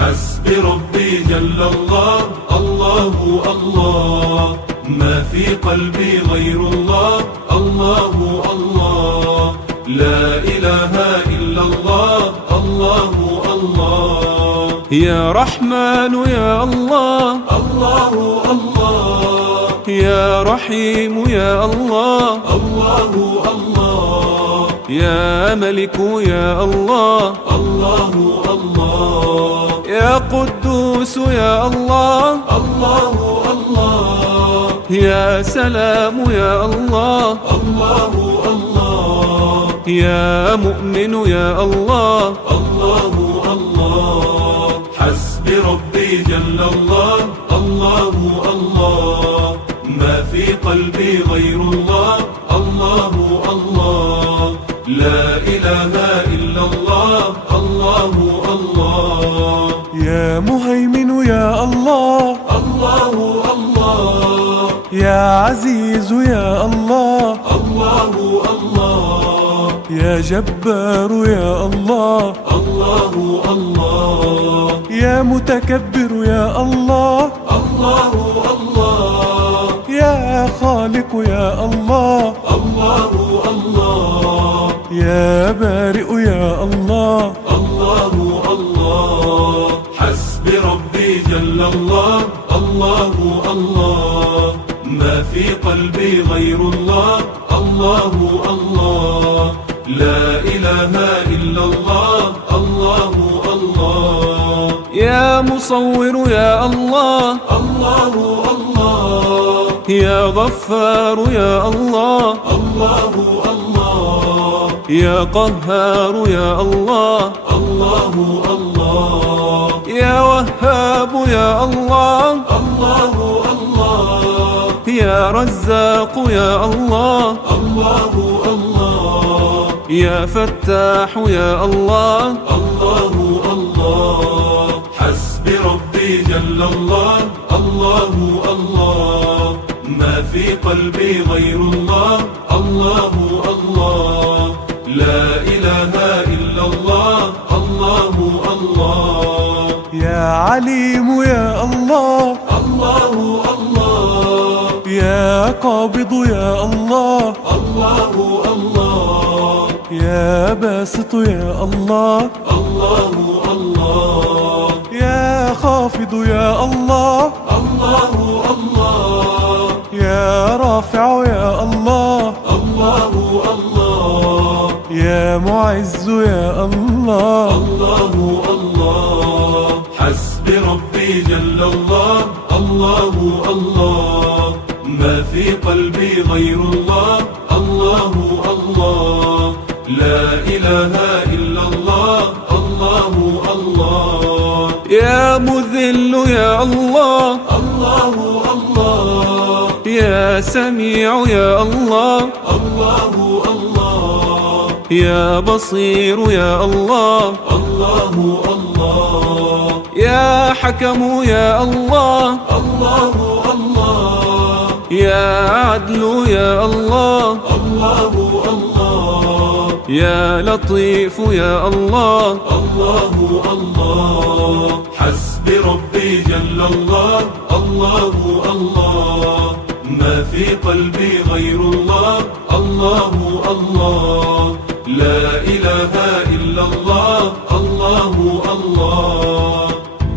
حسبي ربي جل الله، الله الله، ما في قلبي غير الله، الله الله، لا إله إلا الله، الله الله. يا رحمن يا الله، الله الله، يا رحيم يا الله، الله الله، يا ملك يا الله، الله الله، يا قدوس يا الله، الله الله، يا سلام يا الله، الله الله، يا مؤمن يا الله، الله الله. حسبي ربي جل الله، الله الله، ما في قلبي غير الله، الله الله، لا إله إلا الله، الله الله. يا مهيمن يا الله، الله الله، يا عزيز يا الله، الله الله، يا جبار يا الله، الله الله، يا متكبر يا الله، الله الله، يا خالق يا الله، الله الله، يا بارئ يا الله، الله الله. حسبي ربي جل الله، الله الله، ما في قلبي غير الله، الله الله، لا إله إلا الله، الله الله. يا مصور يا الله، الله الله، يا غفار يا الله، الله الله، يا قهار يا الله، الله الله، يا وهاب يا الله، الله الله، يا رزاق يا الله، الله الله، يا فتاح يا الله، الله الله. حسبي ربي جل الله، الله الله، ما في قلبي غير الله، الله الله، لا إله إلا الله، الله الله. يا عليم يا الله، الله الله، يا قابض يا الله، الله الله، يا باسط يا الله، الله الله، يا خافض يا الله، الله الله، يا رافع يا الله، الله الله، يا معز يا الله، الله الله. حسبي ربي جل الله، الله الله، ما في قلبي غير الله، الله الله، لا إله إلا الله، الله الله. يا مذل يا الله، الله الله، يا سميع يا الله، الله الله، يا بصير يا الله، الله الله، يا حكم يا الله، الله الله، يا عدل يا الله، الله الله، يا لطيف يا الله، الله الله. حسبي ربي جل الله، الله الله، ما في قلبي غير الله، الله الله، لا إله إلا الله، الله الله.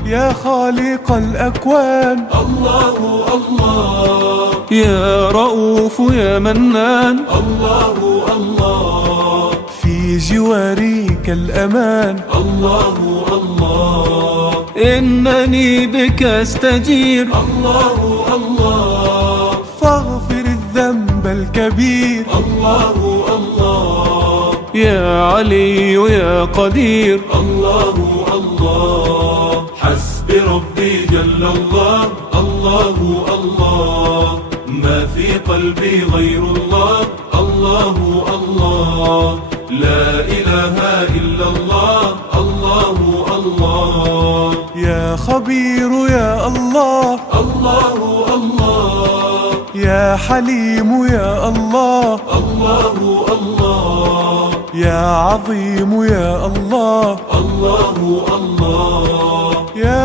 يا خالق الأكوان، الله الله، يا رؤوف يا منان، الله الله، في جواريك الأمان، الله الله، إنني بك أستجير، الله الله، فاغفر الذنب الكبير، الله الله، يا علي يا قدير، الله الله. حسبي ربي جل الله، الله الله، ما في قلبي غير الله، الله الله، لا إله إلا الله، الله الله. يا خبير يا الله، الله الله، يا حليم يا الله، الله الله، يا عظيم يا الله، الله الله،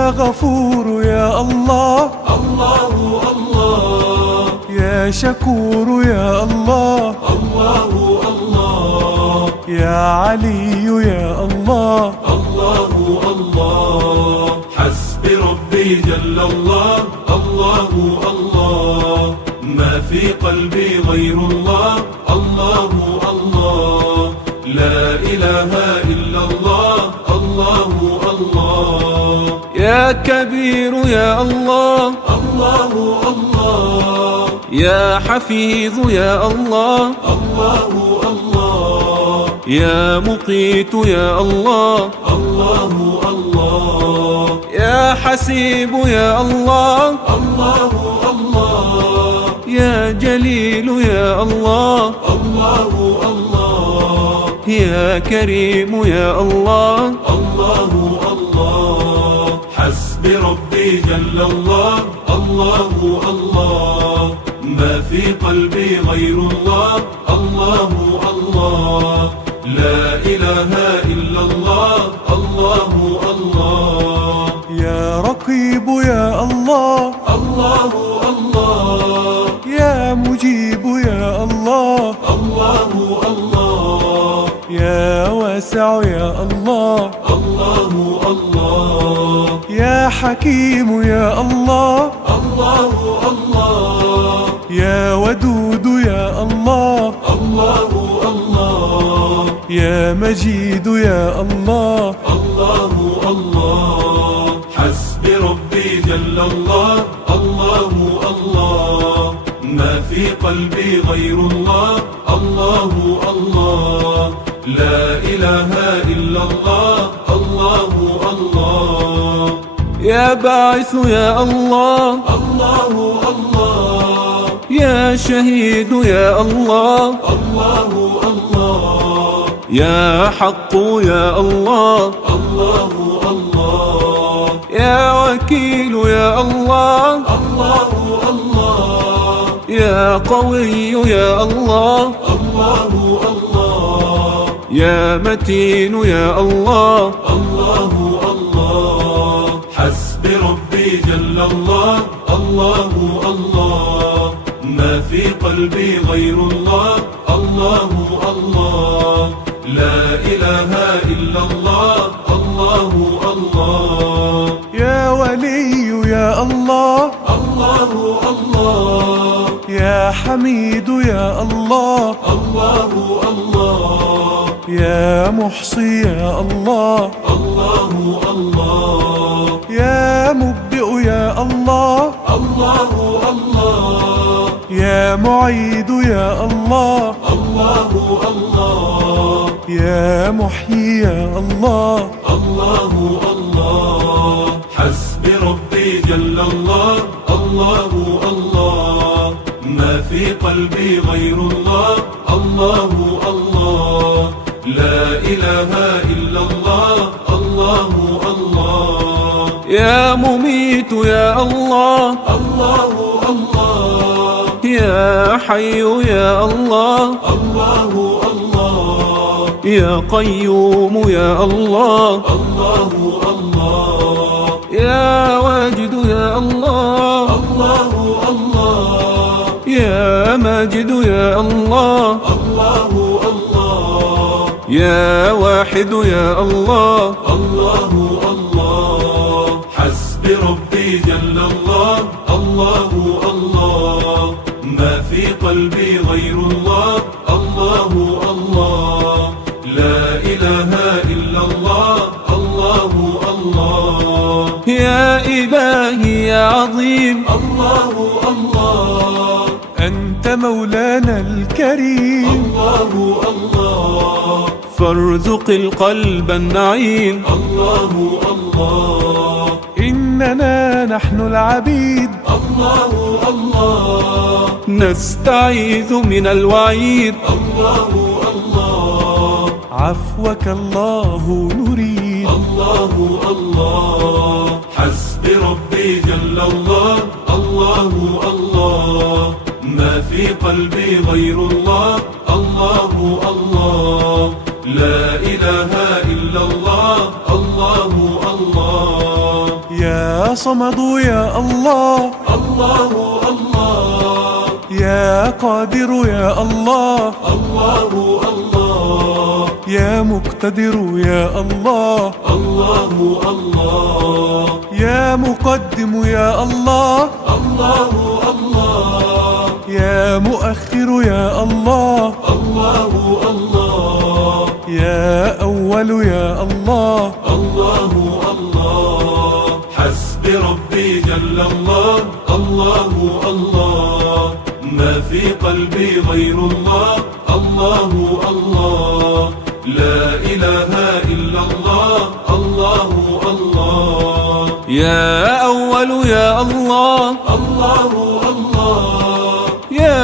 يا غفور يا الله، الله الله، يا شكور يا الله، الله الله، يا علي يا الله، الله الله، حسبي ربي جل الله، الله الله، ما في قلبي غير الله، الله الله، لا إله إلا الله، الله الله، يا كبير يا الله، الله الله، يا حفيظ يا الله، الله الله، يا مقيت يا الله، الله الله، يا حسيب يا الله، الله الله، يا جليل يا الله، الله الله، يا كريم يا الله، الله الله، حسبي ربي جل الله، الله الله، ما في قلبي غير الله، الله الله، لا إله إلا الله، الله الله، يا رقيب يا الله، الله الله، يا مجيب يا الله، الله الله، يا واسع يا الله، الله الله، يا حكيم يا الله، الله الله، يا ودود يا الله، الله الله، يا مجيد يا الله، الله الله، حسبي ربي جل الله، الله الله، ما في قلبي غير الله، الله الله، لا إله إلا الله، الله الله، يا باعث يا الله، الله الله، يا شهيد يا الله، الله الله، يا حق يا الله، الله الله، يا وكيل يا الله، الله الله، يا قوي يا الله، الله الله، يا متين يا الله، الله الله، حسبي ربي جل الله، الله الله، ما في قلبي غير الله، الله الله، لا إله إلا الله، الله الله، يا ولي يا الله، الله الله، يا حميد يا الله، الله الله، يا محصي يا الله، الله الله، يا مبدئ يا الله، الله الله، يا معيد يا الله، الله الله، يا محيي يا الله، الله الله، حسبي ربي جل الله، الله الله، ما في قلبي غير الله، الله الله، لا إله إلا الله، الله الله، يا مميت يا الله، الله الله، يا حي يا الله، الله الله، يا قيوم يا الله، الله الله، يا واجد يا الله، الله الله، يا ماجد يا الله، الله الله، يا واحد يا الله، الله الله، حسبي ربي جل الله، الله الله، ما في قلبي غير الله، الله الله، لا إله إلا الله، الله الله، يا إلهي يا عظيم، الله الله، أنت مولانا الكريم، الله الله، فارزق القلب النعيم، الله الله، إننا نحن العبيد، الله الله، نستعيذ من الوعيد، الله الله، عفوك الله نريد، الله الله، حسبي ربي جل الله، الله الله، ما في قلبي غير الله، الله الله، لا إله إلا الله، الله الله، يا صمد يا الله، الله الله، يا قادر يا الله، الله الله، يا مقتدر يا الله، الله الله، يا مقدم يا الله، الله الله، يا مؤخر يا الله، الله الله، يا أول يا الله، الله الله، حسب ربي جل الله، الله الله، ما في قلبي غير الله، الله الله، لا إله إلا الله، الله الله، يا أول يا الله، الله الله، يا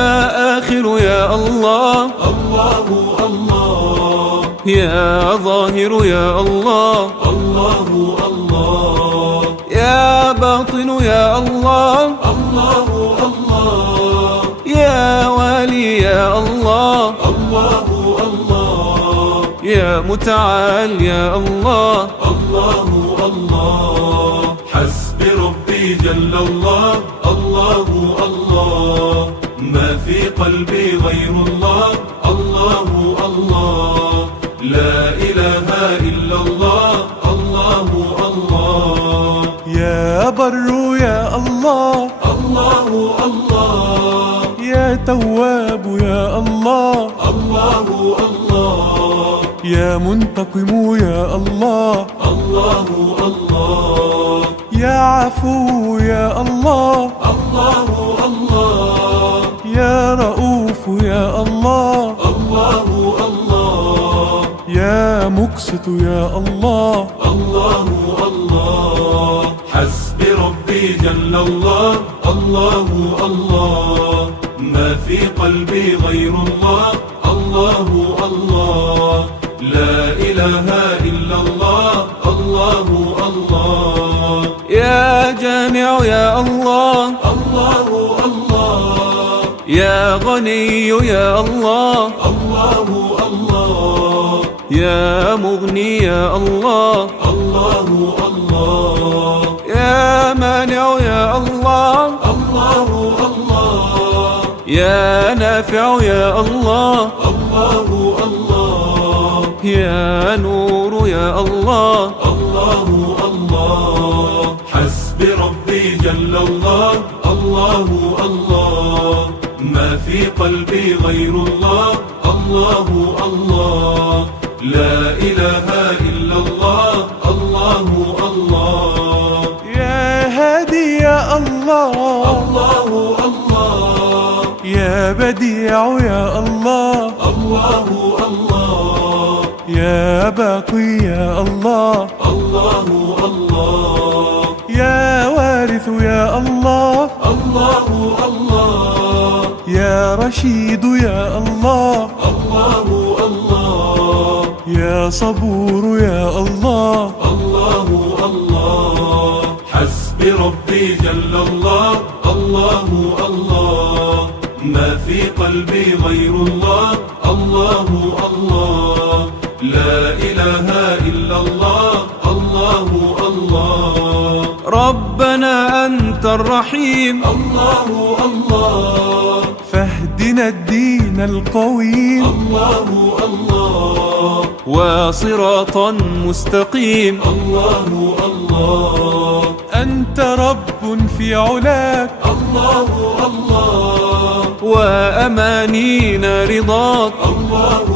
آخر يا الله، الله الله، يا ظاهر يا الله، الله الله، يا باطن يا الله، الله الله، يا والي يا الله، الله الله، يا متعال يا الله، الله الله، حسب ربي جل الله، الله الله، ما في قلبي غير الله، الله الله، لا إله إلا الله، الله الله، يا بر يا الله، الله الله، يا تواب يا الله، الله الله، يا منتقم يا الله، الله الله، يا عفو يا الله، الله الله، يا رؤوف يا الله، الله الله، يا مقسط يا الله، الله الله، حسب ربي جل الله، الله الله، ما في قلبي غير الله، الله الله، لا إله إلا الله، الله الله، يا جامع يا الله، الله الله، يا غني يا الله، الله الله، يا مغني يا الله، الله الله، يا مانع يا الله، الله الله، يا نافع يا الله، الله الله، يا نور يا الله، الله الله، حسب ربي جل الله، الله الله، ما في قلبي غير الله، الله الله، لا إله إلا الله، الله الله، يا هادي يا الله، الله الله، يا بديع يا الله، الله الله، يا باقي يا الله، الله الله، يا وارث يا الله، الله الله، يا رشيد يا الله، الله الله، يا صبور يا الله، الله الله، حسب ربي جل الله، الله الله، ما في قلبي غير الله، الله الله، لا إله إلا الله، الله الله، ربنا أنت الرحيم، الله الله، فاهدنا الدين القويم، الله الله، وصراطا مستقيم، الله الله، أنت رب في علاك، الله الله، وأمانينا رضاك، الله